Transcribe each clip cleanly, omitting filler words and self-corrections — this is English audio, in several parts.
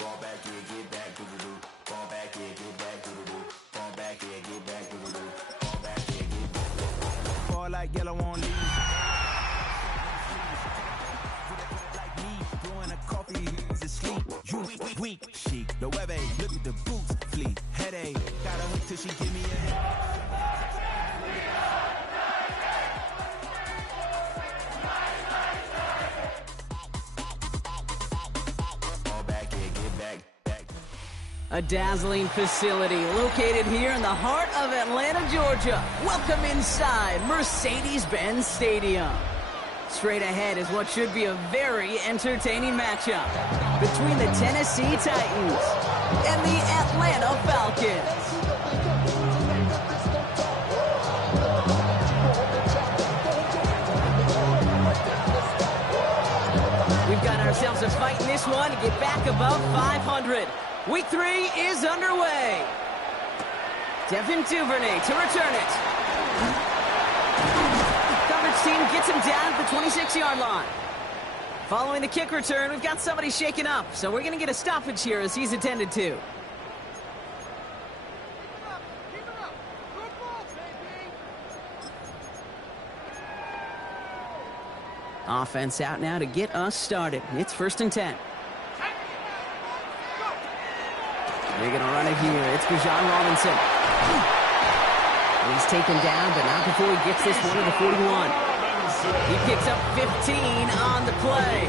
Fall back, yeah, get back, doo-doo-doo. Fall back, yeah, get back, doo-doo-doo. Fall back, yeah, get back, doo-doo-doo. Fall back, yeah, get back. Fall like yellow on leaves. Like me, blowing a coffee, he's asleep. You weak, chic. The web, look at the boots, fleet. Headache, gotta wait till she give me a head. A dazzling facility located here in the heart of Atlanta, Georgia. Welcome inside Mercedes-Benz Stadium. Straight ahead is what should be a very entertaining matchup between the Tennessee Titans and the Atlanta Falcons. We've got ourselves a fight in this one to get back above 500. Week 3 is underway. Devin Duvernay to return it. Coverage team gets him down at the 26-yard line. Following the kick return, we've got somebody shaken up, so we're going to get a stoppage here as he's attended to. Offense out now to get us started. It's 1st and 10. They're going to run it here. It's Bijan Robinson. He's taken down, but not before he gets this one to the 41. He picks up 15 on the play.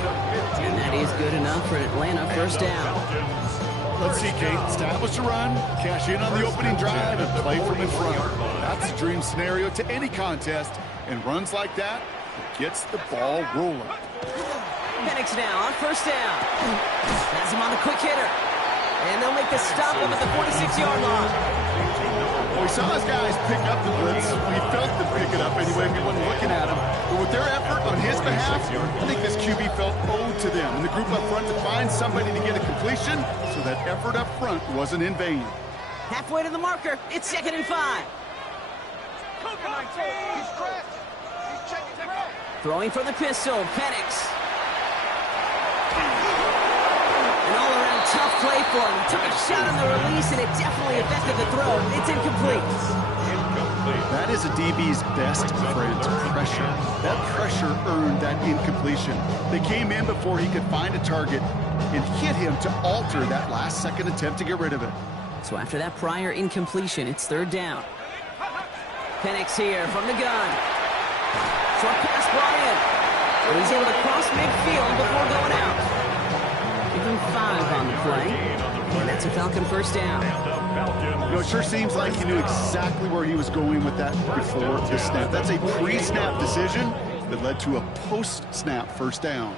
And that is good enough for an Atlanta 1st down. Let's see, Kate. Establish a run, cash in on the opening drive, and play from in front. That's a dream scenario to any contest. And runs like that, it gets the ball rolling. Penix now on 1st down. Has him on the quick hitter. And they'll make the stop up at the 46-yard line. Well, we saw his guys pick up the blitz. We felt them pick it up anyway. We wasn't looking at him. But with their effort on his behalf, I think this QB felt owed to them. And the group up front to find somebody to get a completion, so that effort up front wasn't in vain. Halfway to the marker. It's 2nd and 5. Throwing for the pistol, Penix. An all-around tough play for him. He took a shot on the release, and it definitely affected the throw. It's incomplete. That is a DB's best friend, pressure. That pressure earned that incompletion. They came in before he could find a target and hit him to alter that last-second attempt to get rid of it. So after that prior incompletion, it's 3rd down. Penix here from the gun. Short pass brought in. But he's able to cross midfield before going out. Give him 5 on the play. And that's a Falcon 1st down. You know, it sure seems like he knew exactly where he was going with that before the snap. That's a pre-snap decision that led to a post-snap 1st down.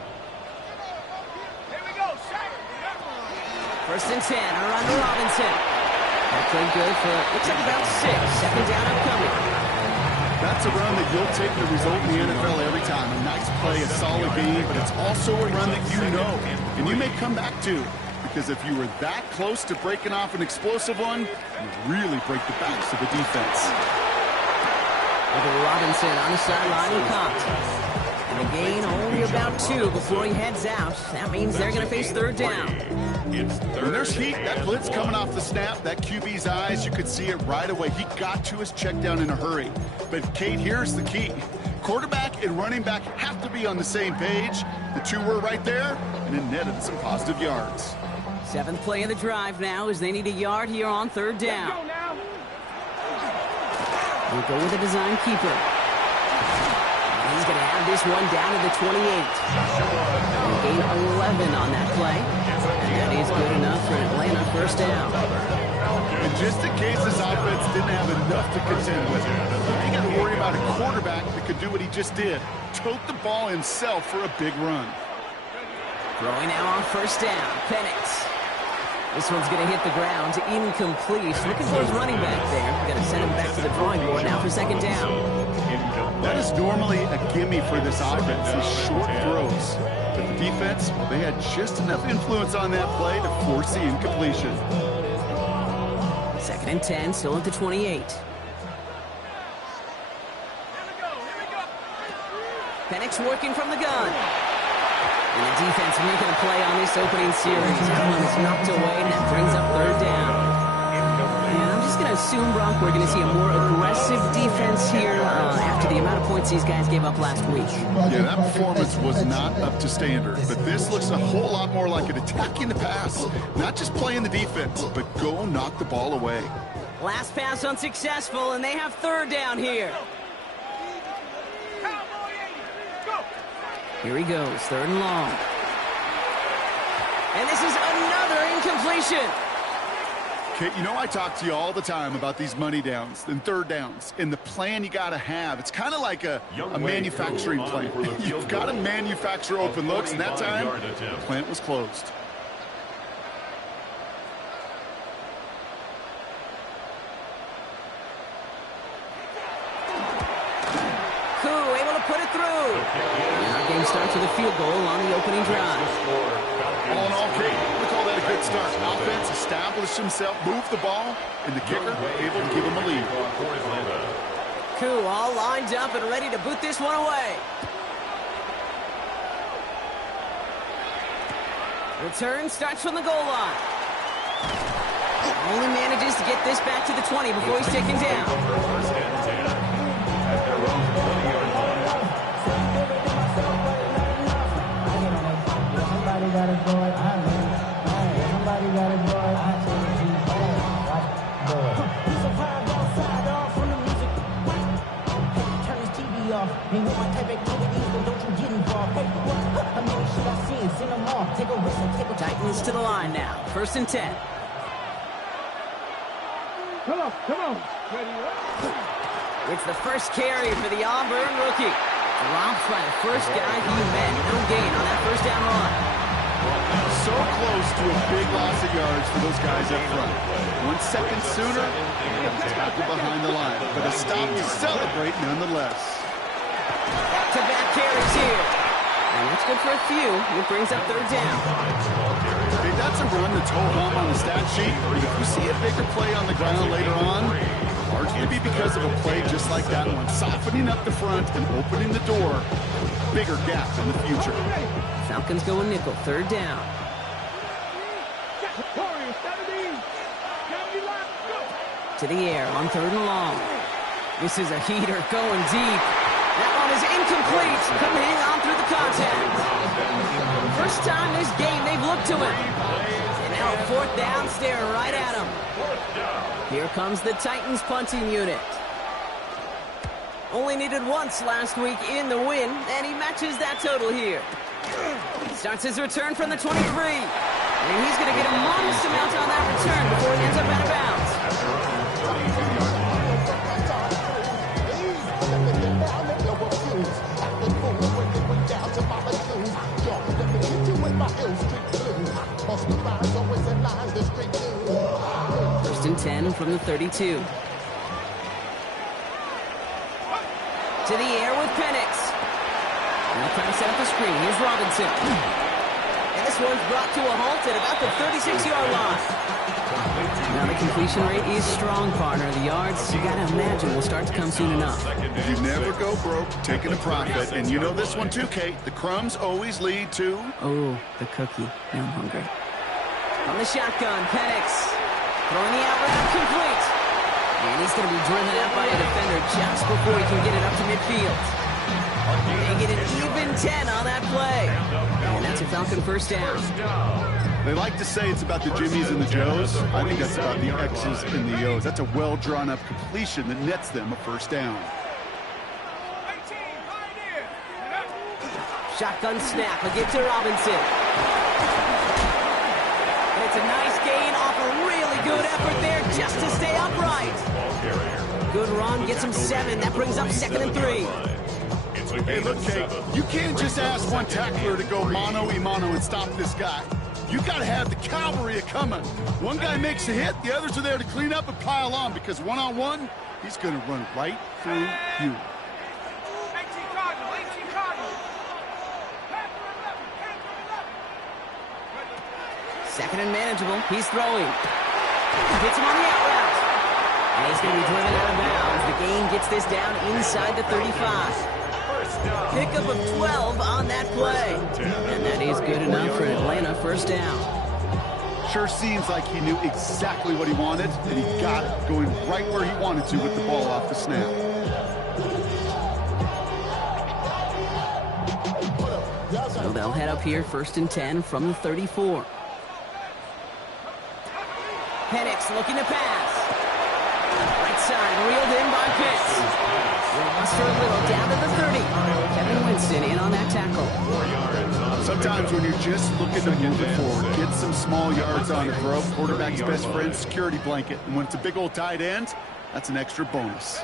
1st and 10, around to Robinson. That played good for, looks like about 6. 2nd down upcoming. That's a run that you'll take the result in the NFL every time. A nice play, a solid game, but it's also a run that you know and you may come back to, because if you were that close to breaking off an explosive one, you really break the backs of the defense. Robinson on the sideline and caught. And a gain only about 2 before he heads out. That means they're going to face 3rd down. When there's heat, that blitz coming off the snap, that QB's eyes, you could see it right away. He got to his check down in a hurry. But, Kate, here's the key. Quarterback and running back have to be on the same page. The two were right there, and it netted some positive yards. 7th play of the drive now as they need a yard here on 3rd down. We'll go with the design keeper. He's going to have this one down to the 28. Gain 11 on that play. And that is good enough for an Atlanta 1st down. And just in case this offense didn't have enough to contend with, you got to worry about a quarterback that could do what he just did. Tote the ball himself for a big run. Throwing now on 1st down. Penix. This one's going to hit the ground. Incomplete. Looking for his running back there. Going to send him back to the drawing board now for 2nd down. That is normally a gimme for this offense, these short throws. But the defense, well, they had just enough influence on that play to force the incompletion. 2nd and 10, still at the 28. Penix working from the gun. And the defense making a play on this this opening series. That one's knocked away, and that brings up third down. And I'm just going to assume, Brock, we're going to see a more aggressive defense here after the amount of points these guys gave up last week. Yeah, that performance was not up to standard, but this looks a whole lot more like an attacking the pass. Not just playing the defense, but go knock the ball away. Last pass unsuccessful, and they have third down here. Here he goes, third and long. And this is another incompletion. Okay, you know I talk to you all the time about these money downs and third downs and the plan you got to have. It's kind of like a manufacturing plant. You've got to manufacture open looks, and that time, the plant was closed. Able to put it through. And our game starts with a field goal on the opening drive. All in all, Kate, we call that a good start. Offense established himself, moved the ball, and the kicker able to give him a lead. Koo all lined up and ready to boot this one away. Return starts from the goal line. Only manages to get this back to the 20 before he's taken down. Titans to the line now. 1st and 10. Come on. It's the first carry for the Auburn rookie. Dropped by the first guy he met. No gain on that first down run. So close to a big loss of yards for those guys up front. 1 second sooner, he's got to behind the line. But a stop to celebrate nonetheless. Back-to-back carries here. And that's good for a few. It brings up third down. Hey, that's a run that's ho-hum on the stat sheet. But if you see a bigger play on the ground later on, largely be because of a play just like that one, softening up the front and opening the door. Bigger gap in the future. Falcons going nickel, third down. To the air on 3rd and long. This is a heater going deep. That one is incomplete, coming on through the contact. First time this game they've looked to him. And now a 4th down, staring right at him. Here comes the Titans punting unit. Only needed once last week in the win, and he matches that total here. Starts his return from the 23. And he's going to get a modest amount on that return before he ends up out of bounds. First and 10 from the 32. To the air with Penix. Now trying to set up the screen. Here's Robinson. And this one's brought to a halt at about the 36-yard line. Now the completion rate is strong, partner. The yards, you got to imagine, will start to come soon enough. You never go broke taking a profit. And you know this one too, Kate. The crumbs always lead to... Oh, the cookie. Now I'm hungry. On the shotgun, Penix. Throwing the out route complete. And he's going to be driven out by a defender just before he can get it up to midfield. They get an even 10 on that play. And that's a Falcon first down. They like to say it's about the Jimmies and the Joes. I think that's about the X's and the O's. That's a well-drawn-up completion that nets them a first down. Shotgun snap. We'll get to Robinson. And it's a nice gain off a really good effort there just to stay upright. Good run. Gets him 7. That brings up 2nd and 3. Hey, look, Kate, you can't just ask one tackler to go mano-a-mano and stop this guy. You got to have the cavalry coming. One guy makes a hit, the others are there to clean up and pile on, because one-on-one, he's going to run right through you. Second and manageable. He's throwing. Gets him on the out route. And he's going to be driven out of bounds. The gain gets this down inside the 35. Pickup of 12 on that play. And that is good enough for Atlanta first down. Sure seems like he knew exactly what he wanted, and he got it, going right where he wanted to with the ball off the snap. So they'll head up here, 1st and 10 from the 34. Penix looking to pass. Right side, reeled in by Pitts. Lost for a little, down to the 30. Kevin Winston in on that tackle. Sometimes when you're just looking to move it forward, get some small yards on the throw, quarterback's best friend, security blanket. And when it's a big old tight end, that's an extra bonus.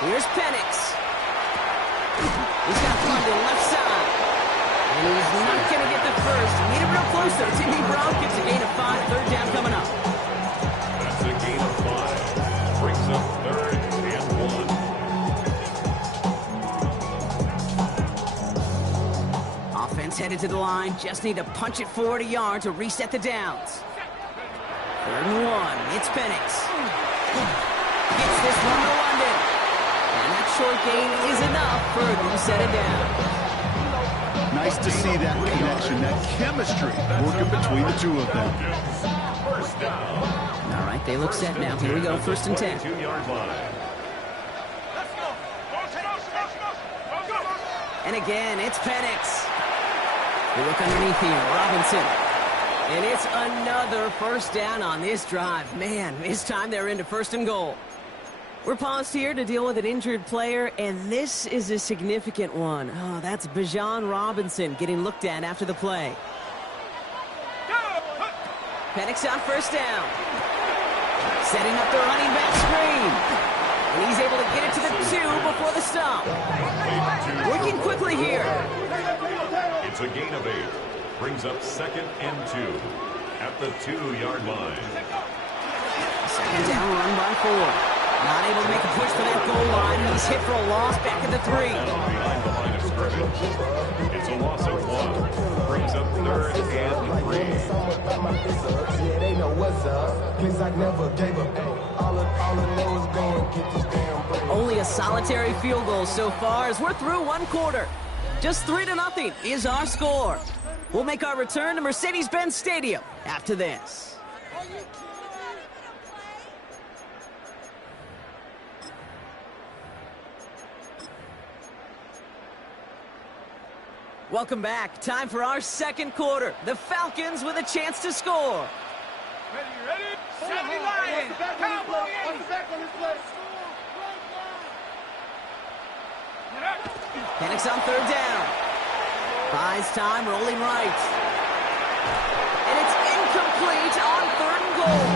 Here's Penix. He's got London left side. And he's not going to get the first. Need him real close, though. Timmy Brown gets a gain of 5. 3rd down coming up. That's a gain of 5. Brings up 3rd and 1. Offense headed to the line. Just need to punch it forward a yard to reset the downs. 3rd and 1. It's Penix. Gets this one to London. And that short gain is enough for a new set of downs. Nice to see that connection, that chemistry working between the two of them. All right, they look set now. Here we go, 1st and 10. 2-yard line. And again, it's Penix. We look underneath here, Robinson. And it's another 1st down on this drive. Man, this time they're into 1st and goal. We're paused here to deal with an injured player, and this is a significant one. Oh, that's Bijan Robinson getting looked at after the play. Penix on 1st down. Setting up the running back screen. And he's able to get it to the 2 before the stop. Working quickly here. It's a gain of 8. Brings up 2nd and 2 at the 2-yard line. 2nd down, run by 4. Not able to make a push for that goal line. He's hit for a loss back at the 3. Behind the line of scrimmage. It's a loss of 1. Brings up 3rd and 3. Only a solitary field goal so far as we're through 1 quarter. Just 3-0 is our score. We'll make our return to Mercedes-Benz Stadium after this. Welcome back. Time for our 2nd quarter. The Falcons with a chance to score. Ready? 79. What's the back on this play? Penix on 3rd down. Buys time, rolling right. And it's incomplete on 3rd and goal.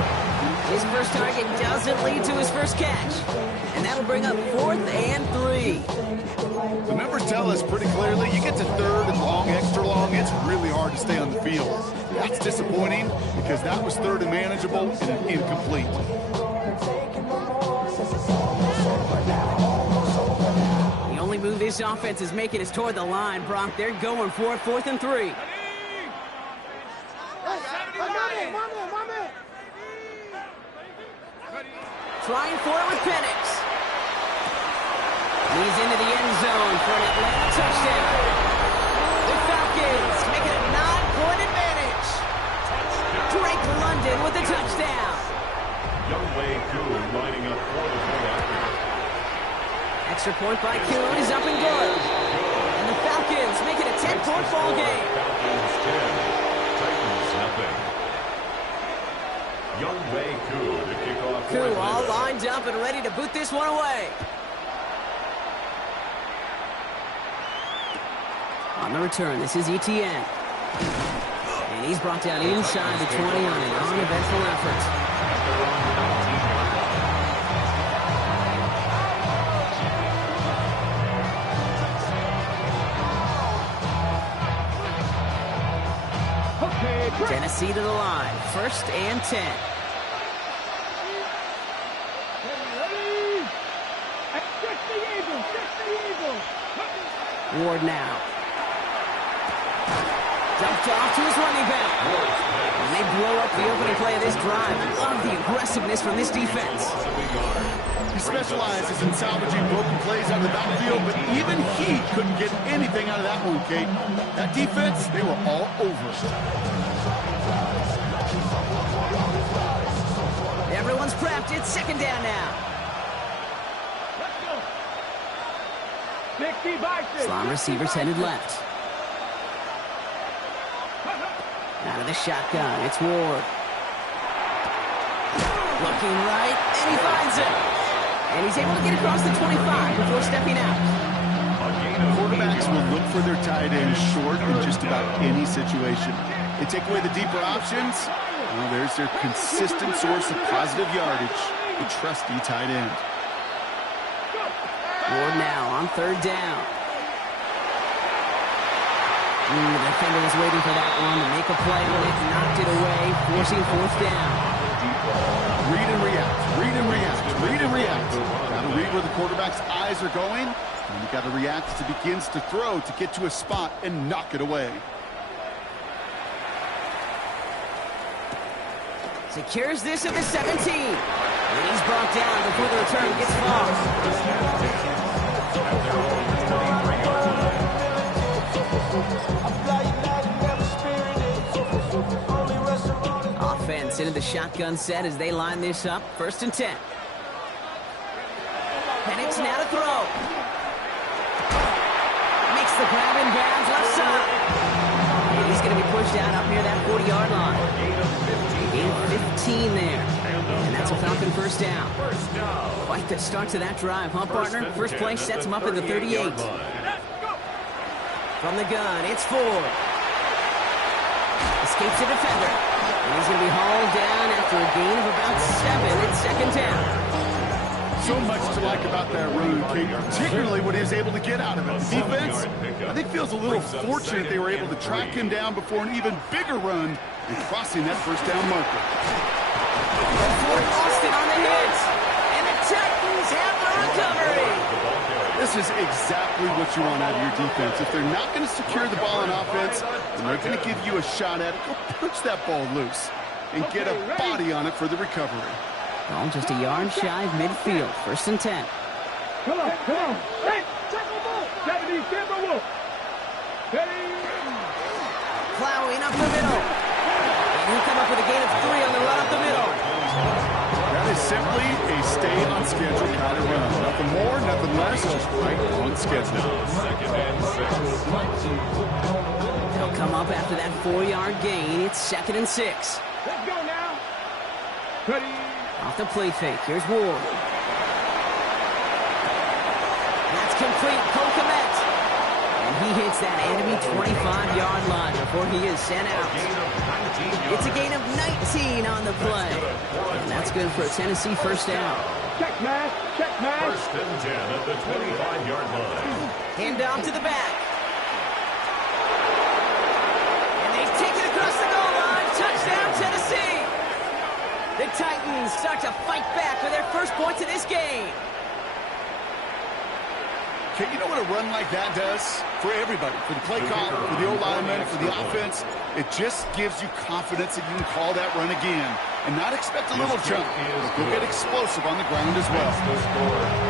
His first target doesn't lead to his first catch. And that'll bring up 4th and 3. The numbers tell us pretty clearly, you get to 3rd and long, extra long, it's really hard to stay on the field. That's disappointing because that was 3rd and manageable and incomplete. The only move this offense is making is toward the line, Brock. They're going for it, 4th and 3. Trying for it with Penix. He's into the end zone for an Atlanta touchdown. The Falcons make it a 9-point advantage. Drake London with the touchdown. Youngway Koo lining up for the point after. Extra point by Kuhn is up and good. And the Falcons make it a 10-point ball game. Falcons 10, Titans nothing. Youngway Koo to kick off. Koo all lined up and ready to boot this one away. On the return, this is Etienne. And he's brought down inside the 20 on an uneventful effort. Tennessee to the line, 1st and 10. Ward now. Dumped Dropped off to his running back. And they blow up the opening play of this drive. Love the aggressiveness from this defense. He specializes in salvaging broken plays on the battlefield, but even he couldn't get anything out of that one, Kate. That defense, they were all over. Everyone's prepped. It's second down now. Let's go. 60 by 6. Slot receivers headed left. Out of the shotgun, it's Ward. Looking right, and he finds it. And he's able to get across the 25 before stepping out. Quarterbacks will look for their tight end short in just about any situation. They take away the deeper options. Well, there's their consistent source of positive yardage, the trusty tight end. Ward now on third down. The defender was waiting for that one to make a play when it knocked it away, forcing fourth down. Read and react, read and react, read and react. Got to read where the quarterback's eyes are going, and you got to react as it begins to throw to get to a spot and knock it away. Secures this at the 17. And he's brought down before the return gets far. Offense into the shotgun set as they line this up. First and 10. Penix now to throw. Makes the grab in bounds left side. And he's going to be pushed out up near that 40-yard line. Gain 15 there. And that's a Falcon first down. Quite the start to that drive, huh, partner? First play sets him up at the 38. From the gun, it's Ford. Escapes the defender. And he's going to be hauled down after a gain of about 7 at second down. So much to like about that run, Kate, particularly what he was able to get out of it. The defense, I think, feels a little fortunate they were able to track him down before an even bigger run and crossing that first down marker. Ford lost it on the hit. And the Titans have the recovery. This is exactly what you want out of your defense. If they're not going to secure the ball on offense, then they're going to give you a shot at it. Go punch that ball loose and get a body on it for the recovery. Well, just a yard shy of midfield. First and 10. Come on, come on. Hey, Japanese Wolf. Plowing up the middle. And he'll come up with a gain of 3 on the run up the middle. That is simply a stay on schedule kind of run. Nothing more, nothing less, just right on schedule. They'll come up after that 4-yard gain. It's second and 6. Let's go now. Ready. Off the play fake. Here's Ward. That's complete. Cole Kmet. And he hits that enemy 25-yard line before he is sent out. It's a gain of 19 on the play. And that's good for a Tennessee first down. Check man. Check man. First and 10 at the 25-yard line. Hand off to the back. And they take it across the goal line. Touchdown, Tennessee. The Titans start to fight back with their first points of this game. Okay, you know what a run like that does? For everybody, for the play caller, for the O-lineman, for the offense, it just gives you confidence that you can call that run again and not expect a little jump. Go get explosive on the ground as well.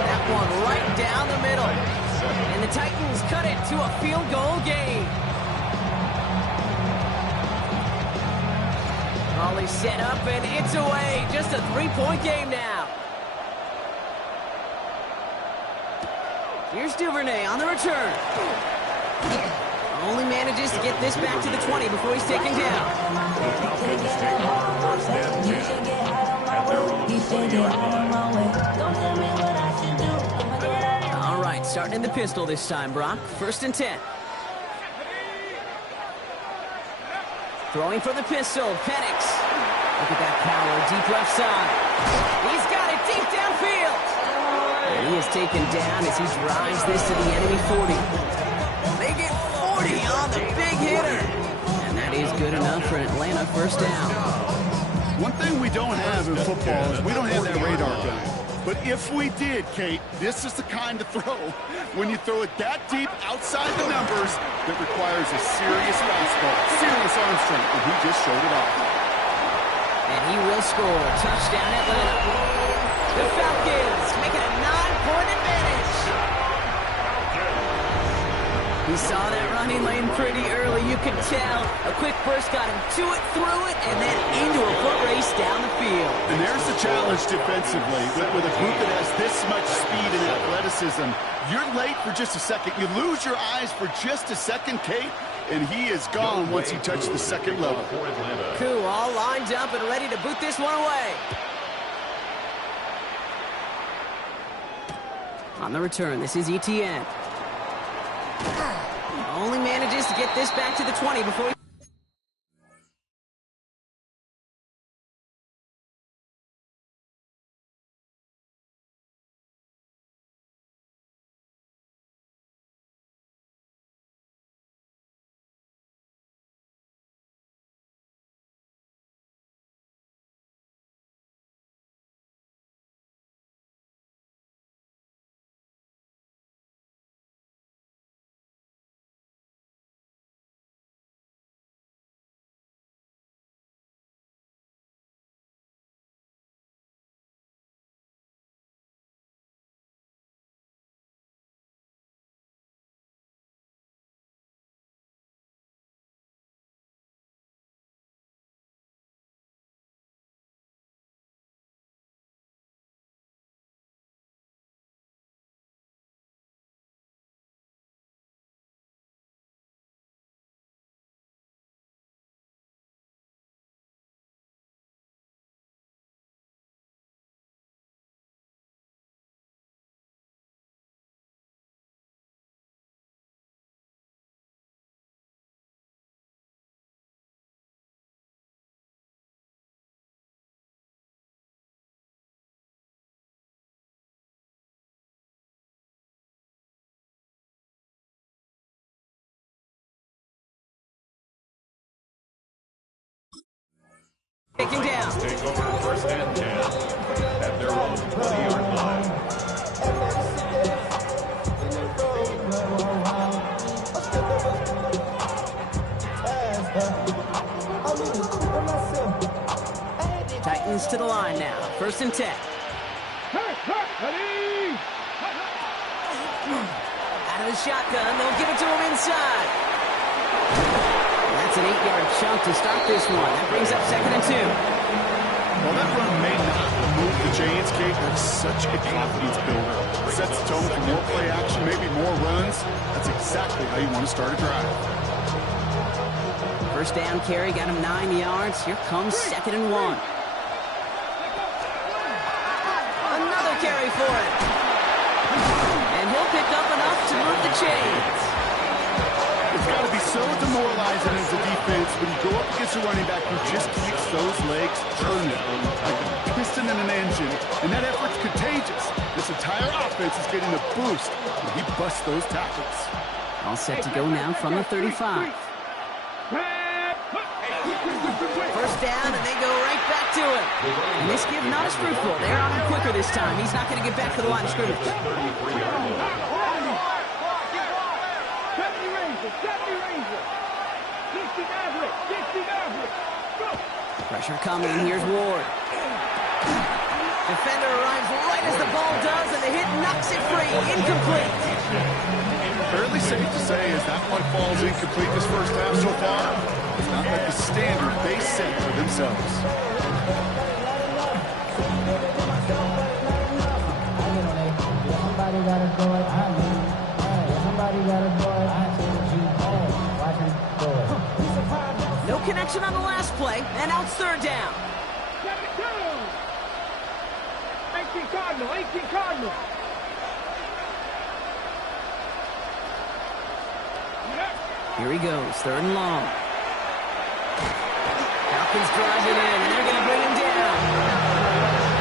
That one right down the middle. And the Titans cut it to a field goal game. Ollie set up and it's away. Just a 3-point game now. Here's Duvernay on the return. Only manages to get this back to the 20 before he's taken down. All right, starting in the pistol this time, Brock. First and 10. Throwing for the pistol, Penix. Look at that power, deep left side. He's got it deep downfield. And he is taken down as he drives this to the enemy 40. They get 40 on the big hitter. And that is good enough for an Atlanta first down. One thing we don't have in football is we don't have that radar gun. But if we did, Kate, this is the kind of throw, when you throw it that deep outside the numbers, that requires a serious fastball, serious arm strength, and he just showed it off. And he will score. Touchdown, Atlanta. The Falcons make it a 9-point advantage. He saw that running lane pretty early, you could tell. A quick burst got him to it, through it, and then into a foot race down the field. And there's the challenge defensively. With a group that has this much speed and athleticism, you're late for just a second. You lose your eyes for just a second, Kate, and he is gone once you touch the second level. Cool, all lined up and ready to boot this one away. On the return, this is ETN. Only manages to get this back to the 20 before he... Taken down. Take over first and 10 at their own 20-yard line. Titans to the line now. First and 10. Out of the shotgun, they'll give it to him inside. That's an 8-yard chunk to start this one. That brings up second and 2. Well, that run may not move the chains, Kate. That's such a confidence builder. Sets the tone for more play action, maybe more runs. That's exactly how you want to start a drive. First down carry got him 9 yards. Here comes second and 1. Another carry for it. And he'll pick up enough to move the chains. It's got to be so demoralizing as a defense when you go up against a running back who just keeps those legs turning like a piston in an engine, and that effort's contagious. This entire offense is getting a boost when he busts those tackles. All set to go now from the 35. First down, and they go right back to it. And this give not as fruitful. They're on him quicker this time. He's not going to get back to the line of scrimmage. Pressure coming. Here's Ward. Defender arrives right as the ball does, and the hit knocks it free. Incomplete. Fairly safe to say as that one falls incomplete this first half so far. It's not like the standard they set for themselves. No connection on the last play, and now it's third down. 18 Cardinal, 18 Cardinal. Here he goes, third and long. Falcons driving in, and they're going to bring him down.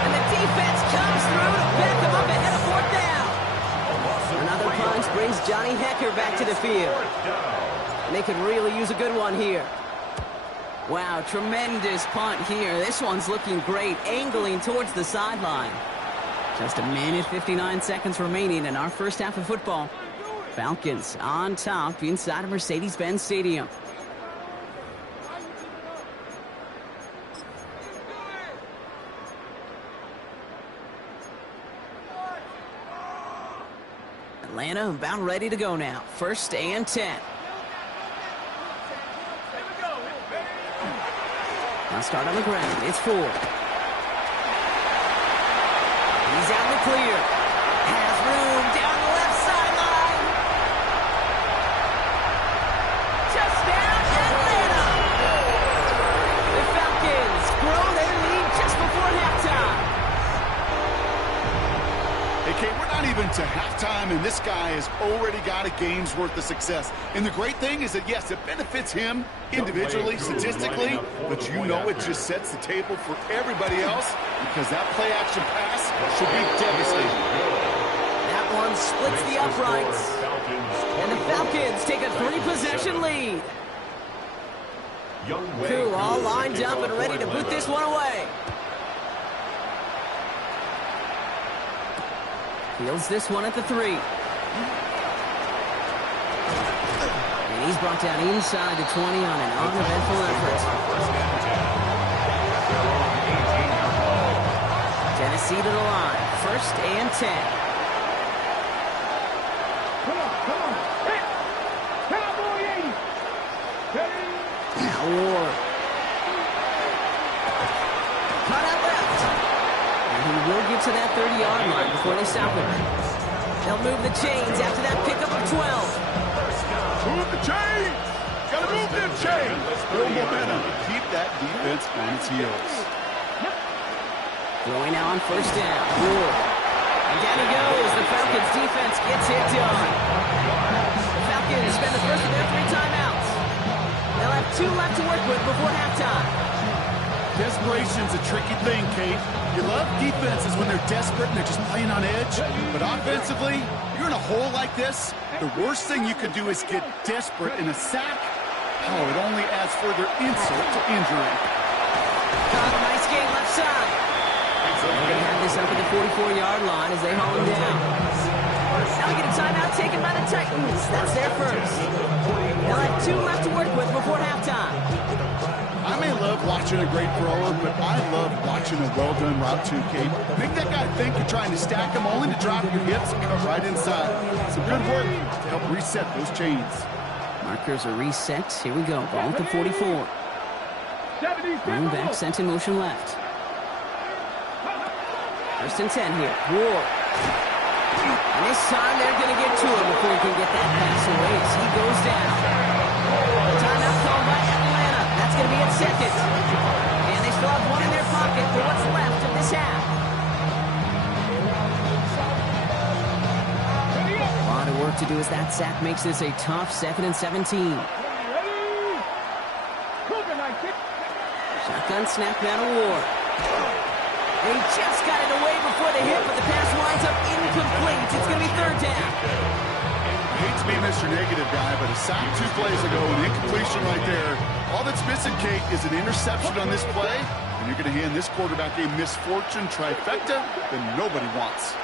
And the defense comes through to back him up ahead of fourth down. Another punch brings Johnny Hecker back to the field. And they could really use a good one here. Wow, tremendous punt here. This one's looking great, angling towards the sideline. Just a minute, 59 seconds remaining in our first half of football. Falcons on top inside of Mercedes-Benz Stadium. Atlanta about ready to go now. 1st and 10. Now start on the ground. It's Ford. He's out in the clear. Has room down the left sideline. Touchdown, Atlanta! The Falcons grow their lead just before halftime. Hey, Kate, we're not even to halftime, and this guy has already got a game's worth of success. And the great thing is that, yes, it benefits him individually, statistically, but you know it just sets the table for everybody else because that play-action pass should be devastating. That one splits the uprights. And the Falcons take a 3-possession lead. Crew all lined up and ready to put this one away. Fields this one at the 3. And he's brought down inside the 20 on an uneventful effort. Tennessee to the line. 1st and 10. Come on. Hit. Cowboy 80. Now Ward. Cut out left. And he will get to that 30-yard line before they stop him. They'll move the chains after that pickup of 12. Move the chains! Gotta move them chains! Build momentum. Keep that defense on its heels. Throwing now on 1st down. Ward. And down he goes. The Falcons defense gets it done. The Falcons spend the first of their 3 timeouts. They'll have 2 left to work with before halftime. Desperation's a tricky thing, Kate. You love defenses when they're desperate and they're just playing on edge. But offensively, you're in a hole like this, the worst thing you could do is get desperate in a sack. Oh, it only adds further insult to injury. Nice game left side. They're going to have this up at the 44-yard line as they haul him down. Now we get a timeout taken by the Titans. That's their first. They'll have 2 left to work with before halftime. I may love watching a great thrower, but I love watching a well-done route too, Kate. Make that guy think you're trying to stack him only to drop your hips and cut right inside. Some good work to help reset those chains. Markers are reset. Here we go. Ball at the 44. Running back sent in motion left. 1st and 10 here. Ward. And this time they're going to get to him before he can get that pass away as he goes down. Timeout called by Atlanta. That's going to be at 2nd. And they still have 1 in their pocket for what's left of this half. A lot of work to do as that sack makes this a tough 2nd and 17. Shotgun snap now to Ward. They just got it away before the hit, but the pass winds up incomplete. It's going to be 3rd down. I hate to be Mr. Negative guy, but a sack 2 plays ago, an incompletion right there. All that's missing, Kate, is an interception on this play, and you're going to hand this quarterback a misfortune trifecta that nobody wants.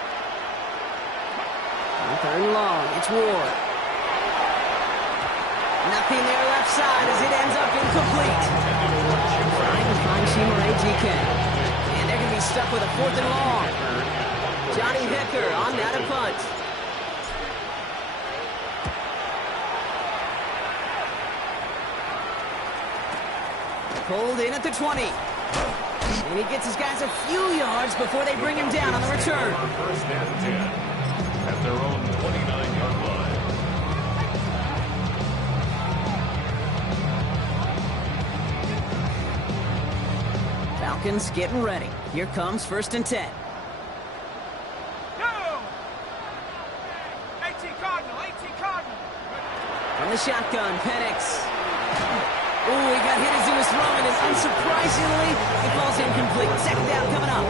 On 3rd and long, it's Ward. Nothing there left side as it ends up incomplete. Trying to find Shimmer GK. They're going to be stuck with a 4th and long. Johnny Hecker on that a punt. Pulled in at the 20. And he gets his guys a few yards before they bring him down on the return. 1st and 10 at their own 29-yard line. Falcons getting ready. Here comes 1st and 10. Go! 18 Cardinal. From the shotgun, Penix. Oh, he got hit as he was throwing, and unsurprisingly, it falls incomplete. 2nd down coming up.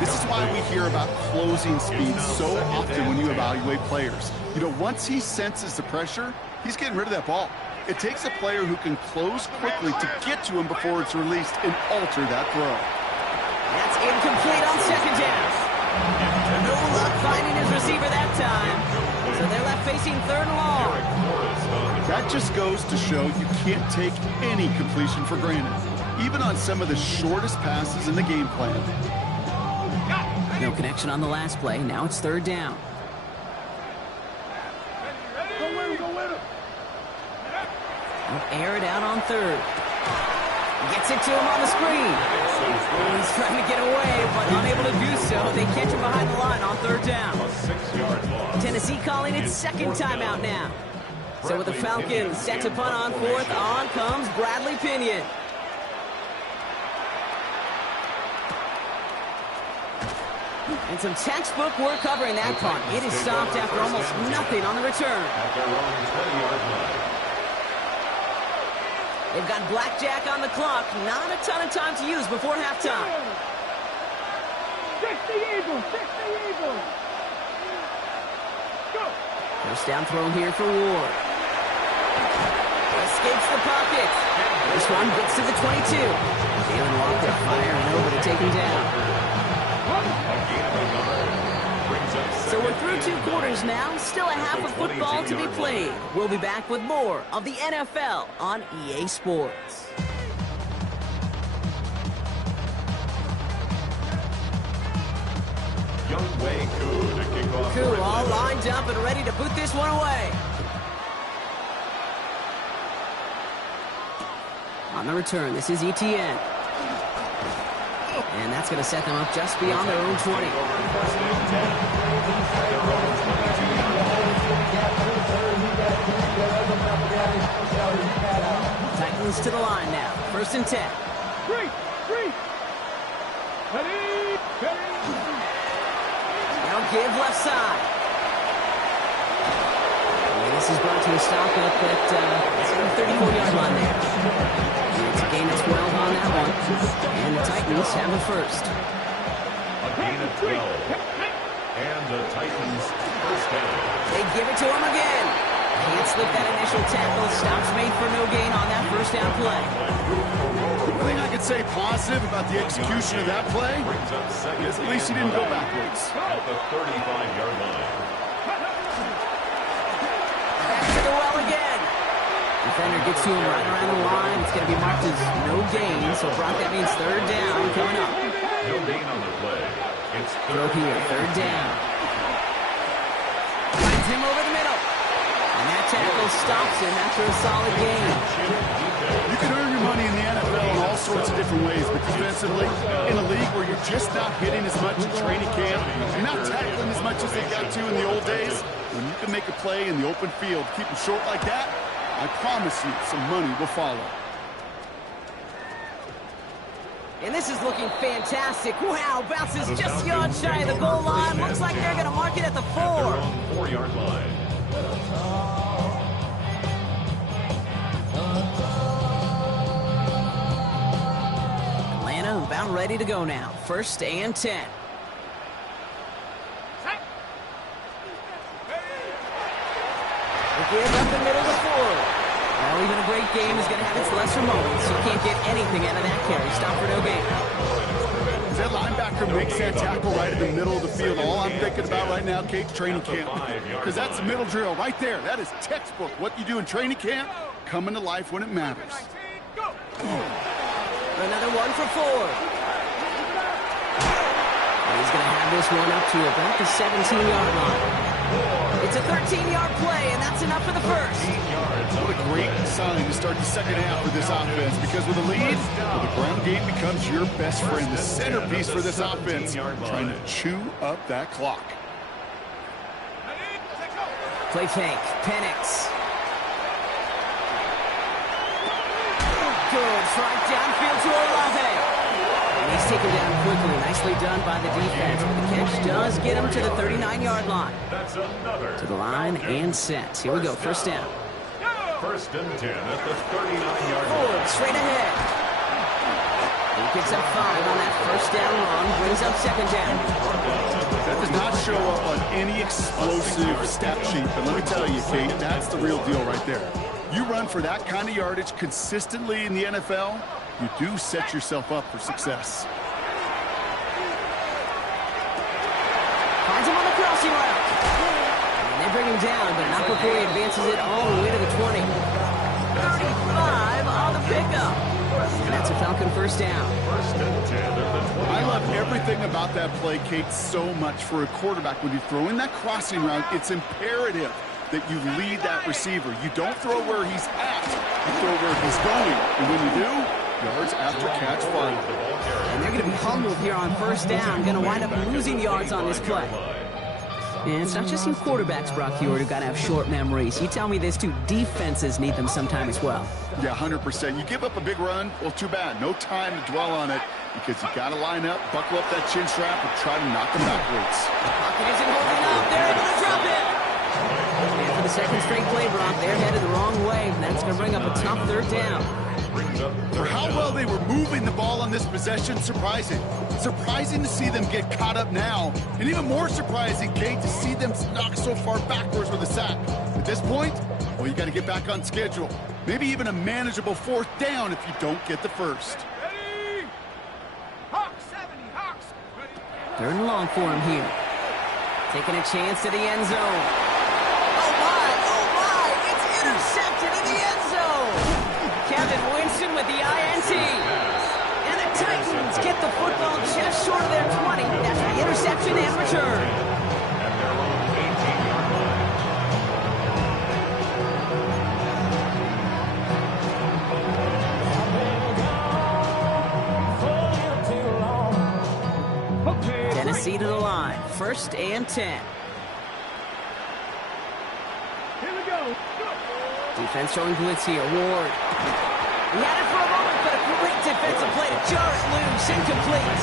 This is why we hear about closing speed so often when you evaluate players. You know, once he senses the pressure, he's getting rid of that ball. It takes a player who can close quickly to get to him before it's released and alter that throw. That's incomplete on 2nd down. No luck finding his receiver that time. So they're left facing 3rd and long. That just goes to show you can't take any completion for granted, even on some of the shortest passes in the game plan. No connection on the last play. Now it's 3rd down. He'll air it out on 3rd. Gets it to him on the screen. He's trying to get away, but unable to do so. They catch him behind the line on 3rd down. A 6-yard loss. Tennessee calling its 2nd timeout now. So with the Falcons set to punt on 4th, on comes Bradley Pinion. And some textbook work covering that punt. It is stopped after almost nothing on the return. At their own 20-yard line. They've got blackjack on the clock. Not a ton of time to use before halftime. 60 Eagles, 60 Eagles. Go. First down thrown here for Ward. Escapes the pocket. This one gets to the 22. Jalen Walker firing over to take him down. So we're through 2 quarters now. Still a half of football to be played. We'll be back with more of the NFL on EA Sports. Young Wei Koo to kick off. Koo all lined up and ready to boot this one away. On the return, this is ETN. And that's going to set them up just beyond their own 20. Titans to the line now. 1st and 10. Ready. Now give left side. And this is brought to a stop up at the 34-yard line there. It's a gain of 12 on that one. And the Titans have a first. A gain of 12. And the Titans first down. They give it to him again. Can't slip that initial tackle. Stops made for no gain on that first down play. One thing I could say positive about the execution of that play Brings up second is at least he didn't go and 9 backwards. At the 35-yard line. Back to the well again. Defender gets to him right around the line. It's going to be marked as no gain. So Brock, that means 3rd down coming up. No gain on the play. It's Throw here, 3rd down. Finds him over the middle. And that tackle stops him after a solid gain. You can earn your money in the NFL in all sorts of different ways, but defensively, in a league where you're just not hitting as much in training camp, you're not tackling as much as they got to in the old days, when you can make a play in the open field, keep them short like that, I promise you some money will follow. And this is looking fantastic. Wow, bounces just yard shy of the goal line. Looks like they're going to mark it at the 4. 4-yard line. Atlanta about ready to go now. 1st and 10. They give up the middle to Ford. Well, even a great game is going to have its lesser moments. You can't get anything out of that carry. Stop for no gain. As that linebacker makes that tackle right in the middle of the field, all I'm thinking about right now, Kate, training camp. Because that's the middle drill right there. That is textbook. What you do in training camp, coming to life when it matters. Another one for Ford. And he's going to have this one up to about the 17-yard line. It's a 13-yard play, and that's enough for the first. What a great sign to start the second half for this offense, because with a lead, well, the ground game becomes your best friend, the centerpiece for this offense, trying to chew up that clock. Play fake, Penix. Good, right downfield to Olave. And he's taken down quickly. Nicely done by the defense, but the catch does get him to the 39-yard line. That's another. To the line and set. Here we go, first down. 1st and 10 at the 39-yard Ford line. straight ahead. He picks up 5 on that first down run, brings up 2nd down. That does not show up on any explosive stat sheet, but let me tell you, Kate, that's the real deal right there. You run for that kind of yardage consistently in the NFL, you do set yourself up for success. crossing route. And they bring him down, but not before he advances it all the way to the 20. 35 on the pickup. And that's a Falcon first down. I love everything about that play, Kate, so much for a quarterback. When you throw in that crossing route, it's imperative that you lead that receiver. You don't throw where he's at, you throw where he's going. And when you do, yards after catch farther. And they're going to be humbled here on first down. Going to wind up losing yards on this play. And it's not just you quarterbacks, Brock Huard, who got to have short memories. You tell me this too, defenses need them sometime as well. Yeah, 100%. You give up a big run, well, too bad. No time to dwell on it because you got to line up, buckle up that chin strap, and try to knock them backwards. Pocket isn't holding up. They're able to drop it. And for the second straight play, Brock, they're headed the wrong way. And that's going to bring up a tough third down. For how well they were moving the ball on this possession, surprising. Surprising to see them get caught up now. And even more surprising, Kate, to see them knock so far backwards with a sack. At this point, well, you got to get back on schedule. Maybe even a manageable fourth down if you don't get the first. Ready? Hawks, 70, Hawks. Ready? Third and long for him here. Taking a chance to the end zone. Oh my, it's intercepted in the end zone. Kevin Winston with the INT. And the Titans get the football just short of their 20. That's the interception and return. At their own 18-yard line. Tennessee to the line. First and 10. Here we go. Defense showing blitz here. Ward. He had it for a moment, but a great defensive play to jar it loose. Incomplete.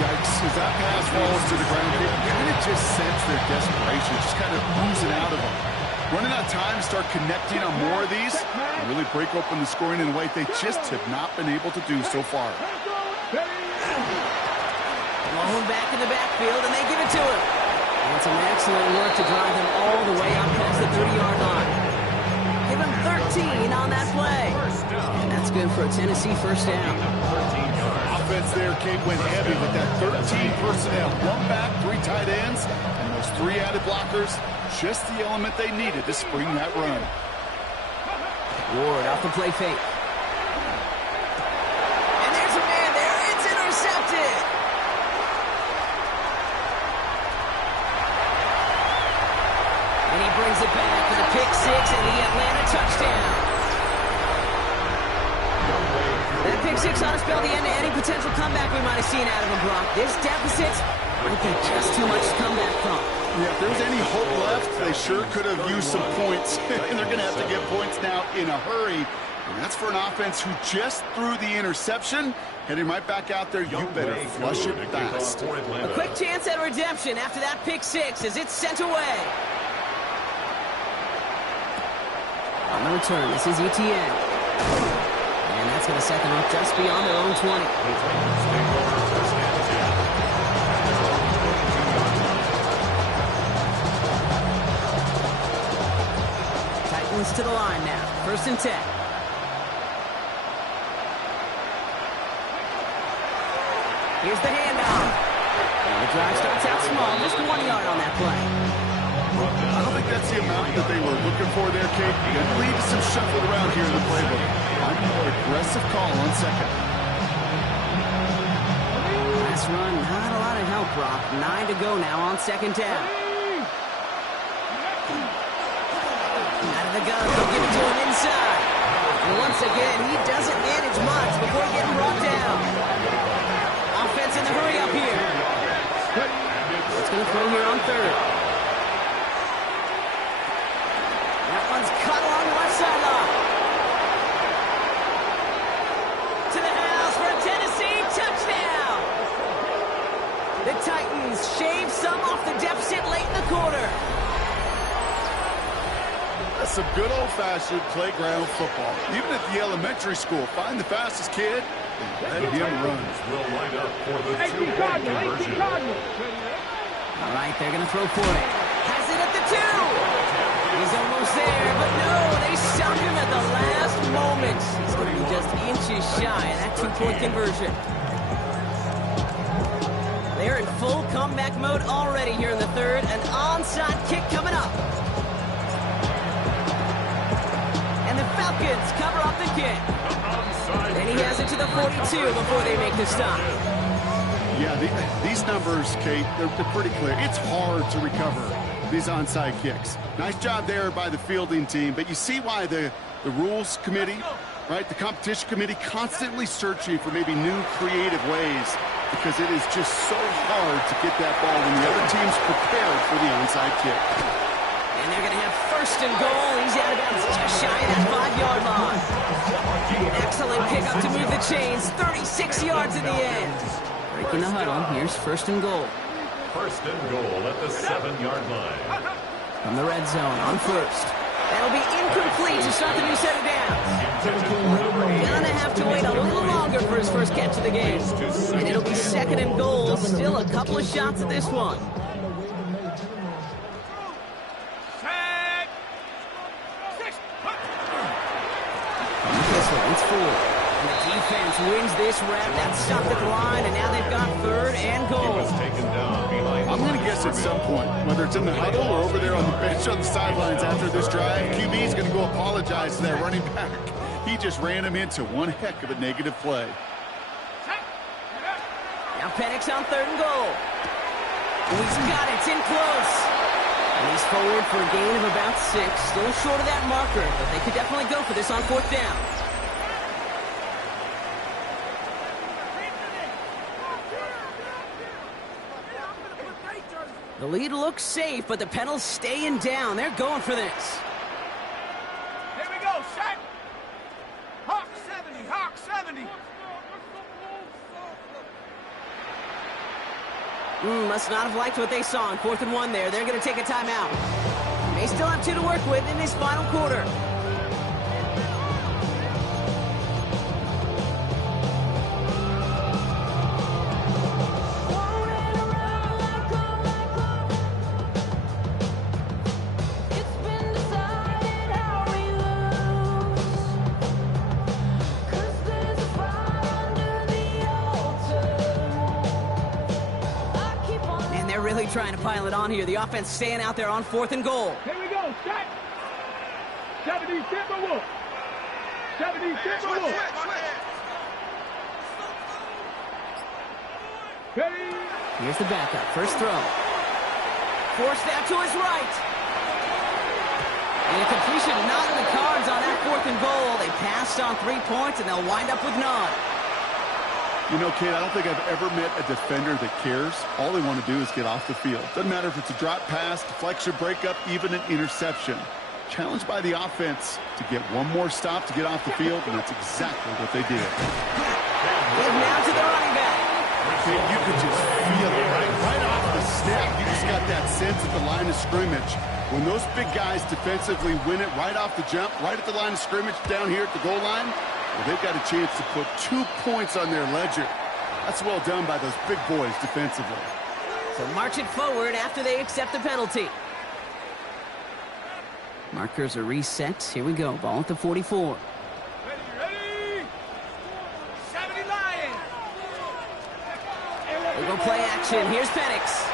Yikes, as that pass falls to the ground, you kind of just sense their desperation, just kind of oozing out of them. Running out of time to start connecting on more of these and really break open the scoring in a way they just have not been able to do so far. Blown back in the backfield, and they give it to him. And some excellent work to drive him all the way up past the 30-yard line. Give him 13 on that play. And that's good for a Tennessee first down. Offense there, Kate, went heavy with that 13 personnel. One back, 3 tight ends, and those 3 added blockers. Just the element they needed to spring that run. Ward off the play fake. And there's a man there. It's intercepted. And he brings it back for the pick 6 and the Atlanta touchdown. That pick 6 ought to spell the end to any potential comeback we might have seen out of him, Brock. This deficit might be just too much to come back from. Yeah, if there's any hope left, they sure could have used some points. And they're going to have to get points now in a hurry. And that's for an offense who just threw the interception. Heading right back out there, you better flush it fast. A quick chance at redemption after that pick 6 as it's sent away. On the return, this is ETN. And that's going to set them up just beyond their own 20. Titans to the line now. First and 10. Here's the handoff. And the drive starts out small, just 1 yard on that play. I don't think that's the amount that they were looking for there, Kate. Going to lead to some shuffling around here in the playbook. I'm a more aggressive call on second. Last run, not a lot of help, Brock. 9 to go now on second down. Out of the gun, they'll give it to him inside. And once again, he doesn't manage much before getting brought down. Offense in the hurry up here. It's going to throw here on third. That one's cut along the left sideline. To the house for a Tennessee touchdown. The Titans shave some off the deficit late in the quarter. That's some good old-fashioned playground football. Even at the elementary school, find the fastest kid and let him run. Will line up for the 2-point conversion. All right, they're going to throw for it. Has it at the 2. He's almost there, but no, they stopped him at the last moment. He's going to be just inches shy of that 2-point conversion. They're in full comeback mode already here in the third. An onside kick coming up. And the Falcons cover up the kick. And he has it to the 42 before they make the stop. Yeah, these numbers, Kate, they're pretty clear. It's hard to recover these onside kicks. Nice job there by the fielding team, but you see why the rules committee, right, the competition committee, constantly searching for maybe new creative ways, because it is just so hard to get that ball when the other team's prepared for the onside kick. And they're going to have first and goal. He's out of bounds just shy of that 5-yard line. Excellent pick up to move the chains. 36 yards in the end. Breaking the huddle. Here's first and goal. First and goal at the 7-yard line. From the red zone on first. That'll be incomplete to start the new set of downs. Gonna have to wait a little longer for his first catch of the game. And it'll be second and goal. Still a couple of shots at this one. It's 4. And the defense wins this rep. That stopped at the line, and now they've got third and goal. I'm going to guess at some point, whether it's in the huddle or over there on the bench on the sidelines after this drive, QB is going to go apologize to that running back. He just ran him into one heck of a negative play. Now Penix on third and goal. Oh, he's got it. It's in close. And he's forward for a gain of about 6. Still short of that marker, but they could definitely go for this on fourth down. The lead looks safe, but the pedal's staying down. They're going for this. Here we go, set. Hawk 70, Hawk 70. Must not have liked what they saw on 4th and 1 there. They're going to take a timeout. They still have 2 to work with in this final quarter. Really trying to pile it on here. The offense staying out there on 4th and goal. Here we go, set. 70 Timberwolves. 70 Timberwolves. Ready. Here's the backup. First throw. Forced out to his right. And a completion not in the cards on that 4th and goal. They passed on 3 points, and they'll wind up with none. You know, Kate, I don't think I've ever met a defender that cares. All they want to do is get off the field. Doesn't matter if it's a drop pass, deflection, breakup, even an interception. Challenged by the offense to get one more stop to get off the field, and that's exactly what they did. Give now to the running back. Kate, you could just feel it right off the snap. You just got that sense at the line of scrimmage. When those big guys defensively win it right off the jump, right at the line of scrimmage down here at the goal line, well, they've got a chance to put 2 points on their ledger. That's well done by those big boys defensively. So march it forward after they accept the penalty. Markers are reset. Here we go. Ball at the 44. Ready. 70 Lions. They go play action. Here's Penix.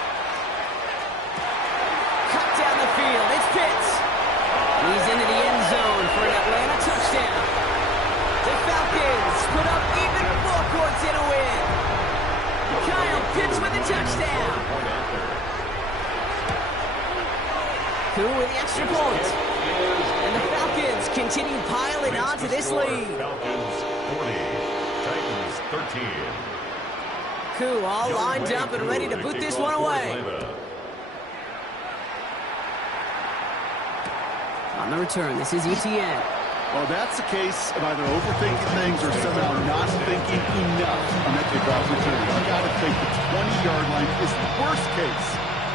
Cut down the field. It's Pitts. He's into the end zone for an Atlanta touchdown. The Falcons put up even 4 points in a win. Kyle Pitts with a touchdown. Who with the extra point? And the Falcons continue piling on to this lead. Falcons 40, Titans 13. Koo all lined up and ready to boot this one away. On the return, this is ETN. Well, that's a case of either overthinking things or somehow not thinking enough on that kickoff return. You got to think the 20-yard line is the worst case.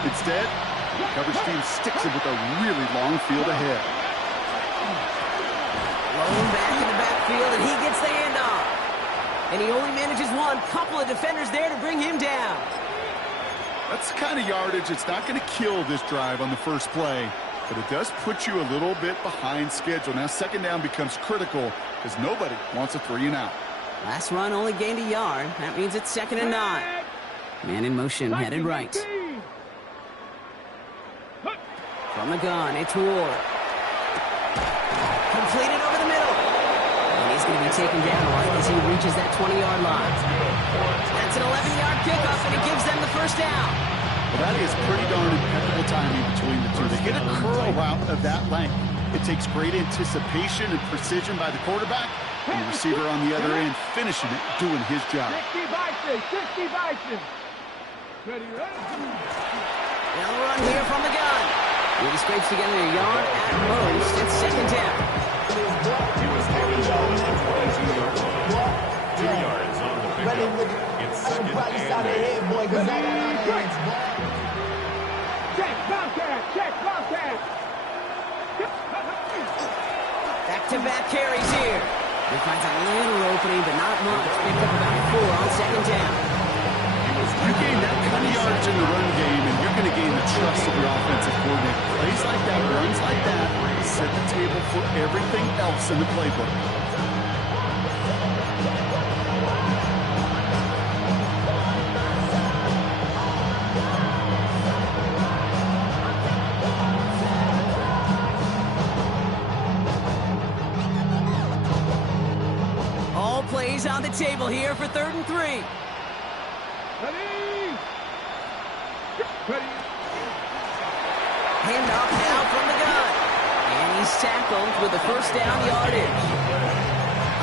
Instead, the coverage team sticks it with a really long field ahead. Blown back in the backfield, and he gets the handoff. And he only manages one. Couple of defenders there to bring him down. That's the kind of yardage that's not going to kill this drive on the first play. But it does put you a little bit behind schedule. Now, second down becomes critical because nobody wants a 3 and out. Last run only gained a yard. That means it's 2nd and 9. Man in motion, headed right. From the gun, it's Ward. Completed over the middle. And he's going to be taken down right as he reaches that 20-yard line. That's an 11-yard pickup, and it gives them the first down. Well, that is pretty darn impeccable timing between the two. They hit a curl route of that length. It takes great anticipation and precision by the quarterback, and the receiver on the other end finishing it, doing his job. 60 Bison. Ready, ready. Now the run here from the gun. He scrapes together a yard at most. It's second down. He was taken down at the 22-yard line. 2 yards on the pickup. It's second and 8. Check, Bobcat. Back-to-back carries here. He finds a little opening, but not much. Picked up about 4 on second down. You gain that kind of yardage in the run game, and you're going to gain the trust of your offensive coordinator. Plays like that, runs like that, set the table for everything else in the playbook. All plays on the table here for 3rd and 3. Ready. Hand off now from the gun. And he's tackled with a first down yardage.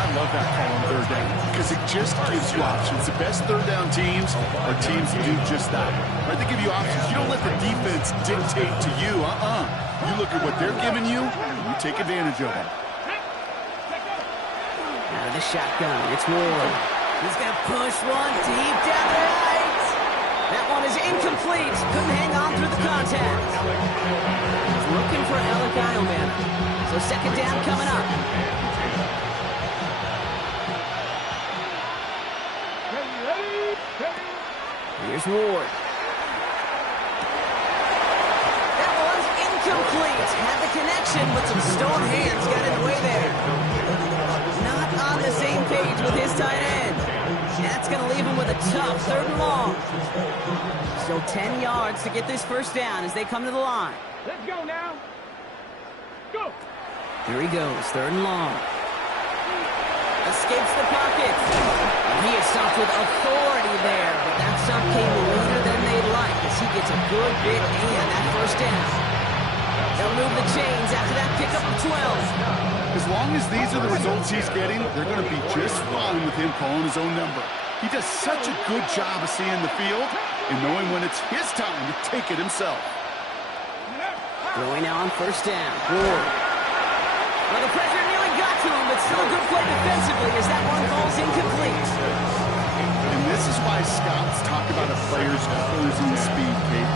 I love that call on 3rd down because it just gives you options. The best 3rd down teams are teams that do just that. Right? They give you options. You don't let the defense dictate to you. You look at what they're giving you, and you take advantage of it. Out of the shotgun, it's Ward. He's going to push one deep down the right. That one is incomplete. Couldn't hang on through the contact. He's looking for Alec Eilman. So second down coming up. Ready. Here's Ward. That one's incomplete. Had the connection, but some stone hands got in the way there. Not on the same page with his tight end. That's going to leave him with a tough 3rd and long. Still 10 yards to get this first down as they come to the line. Let's go now. Go. Here he goes, 3rd and long. Escapes the pocket. And he is stopped with authority there, but that stop came later than they'd like as he gets a good bit and that first down. They'll move the chains after that pickup of 12. As long as these are the results he's getting, they're going to be just fine with him calling his own number. He does such a good job of seeing the field and knowing when it's his time to take it himself. Throwing now on first down. Ward. Well, the pressure nearly got to him, but still a good play defensively as that one falls incomplete. And this is why scouts talk about a player's closing speed, Kate.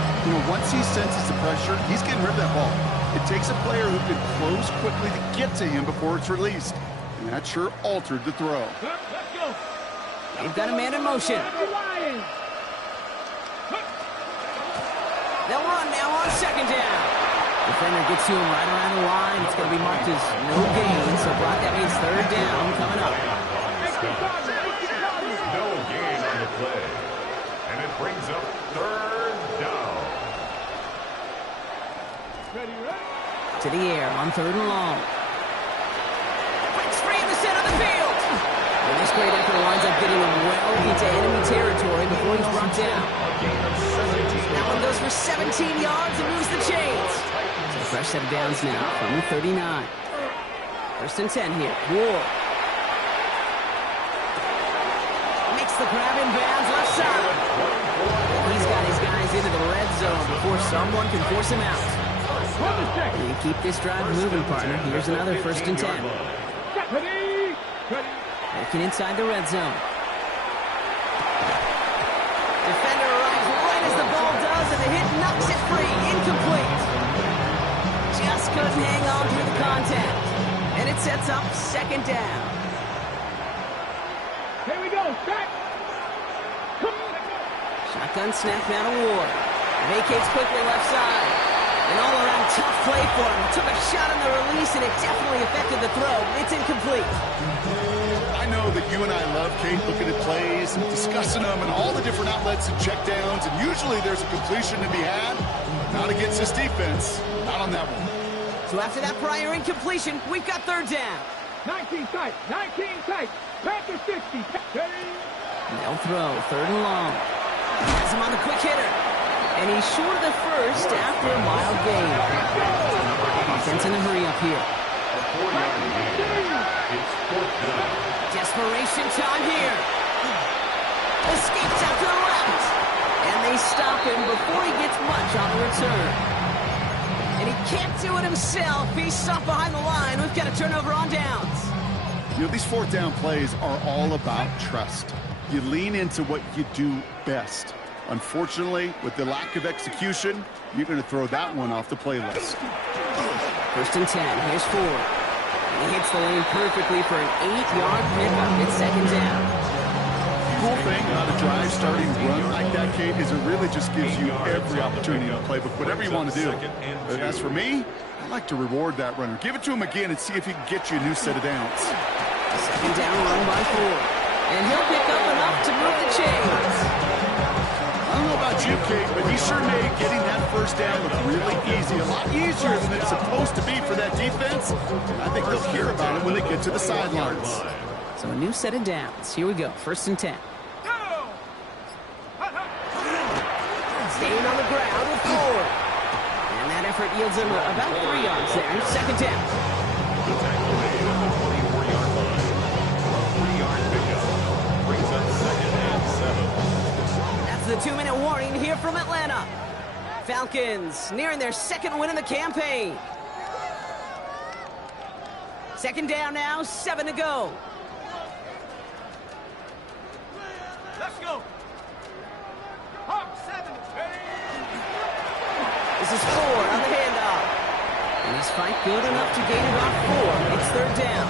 Once he senses the pressure, he's getting rid of that ball. It takes a player who can close quickly to get to him before it's released. And that sure altered the throw. Let's go. They've got a man in motion. They'll run now on second down. Defender gets to him right around the line. It's going to be marked as no gain, so Brock, that means 3rd down coming up. No gain on the play. And it brings up 3rd down. Ready. To the air on 3rd and long. Breaks free in the center of the field. And this great effort winds up getting him well into enemy territory before he's brought down. That one goes for 17 yards and moves the chains. So a fresh set of downs now from the 39. 1st and 10 here. Ward. Makes the grab in bounds left side. He's got his guys into the red zone before someone can force him out. And you keep this drive moving, partner. Here's another 1st and 10. Ready. Working inside the red zone. Defender arrives right as the ball does, and the hit knocks it free. Incomplete. Just couldn't hang on through the contact. And it sets up second down. Here we go. Back. Shotgun snap now to Ward. Vacates quickly left side. An all-around tough play for him. Took a shot on the release, and it definitely affected the throw. It's incomplete. I I know that you and I love, Kate, looking at plays and discussing them and all the different outlets and checkdowns, and usually there's a completion to be had. Not against this defense. Not on that one. So after that prior incompletion, we've got third down. 19 tight, 19 tight. Panther 60. They'll throw, third and long. Has him on the quick hitter. And he's short of the first after a mild gain. Offense in a hurry up here. Desperation time here. Escapes out to the left. And they stop him before he gets much on the return. And he can't do it himself. He's stuck behind the line. We've got a turnover on downs. You know, these fourth down plays are all about trust. You lean into what you do best. Unfortunately, with the lack of execution, you're going to throw that one off the playlist. First and 10. Here's Ford. And he hits the lane perfectly for an 8-yard pickup. It's second down. Cool thing about a drive starting run like that, Kate, is it really just gives you every opportunity to play, but whatever you want to do. But as for me, I like to reward that runner. Give it to him again and see if he can get you a new set of downs. Second down run by Ford. And he'll pick up enough to move the chains. I don't know about you, Kate, but he sure made getting that first down look really easy. A lot easier than it's supposed to be for that defense. I think they'll hear about it when they get to the sidelines. So a new set of downs. Here we go. First and 10. Staying on the ground with Ford. And that effort yields him about 3 yards there. Second down. That's the 2-minute warning here from Atlanta. Falcons nearing their second win in the campaign. Second down now, 7 to go. Let's go. Hawk 7. This is Ford on the handoff. And his fight good enough to gain about 4. It's third down.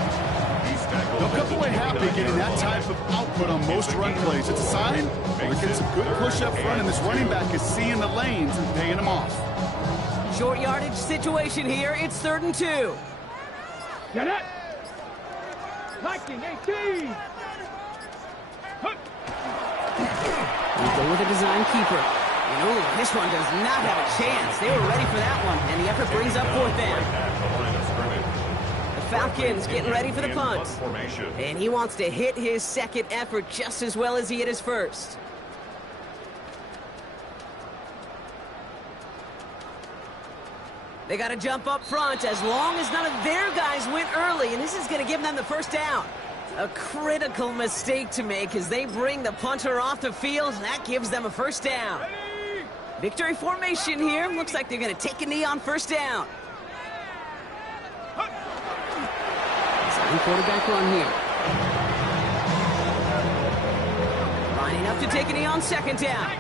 They'll come away happy getting that type of output on most run plays. It's a sign they're getting some good push up front, and this running back is seeing the lanes and paying them off. Short yardage situation here. It's third and 2. Get it. 19-18. We go with a design keeper. And ooh, this one does not have a chance. They were ready for that one, and the effort brings up fourth down. The Falcons getting ready for the punt. And he wants to hit his second effort just as well as he hit his first. They got to jump up front as long as none of their guys went early, and this is going to give them the first down. A critical mistake to make as they bring the punter off the field, and that gives them a first down. Victory formation here. Looks like they're going to take a knee on first down. Second quarterback run here. Lining up to take a knee on second down.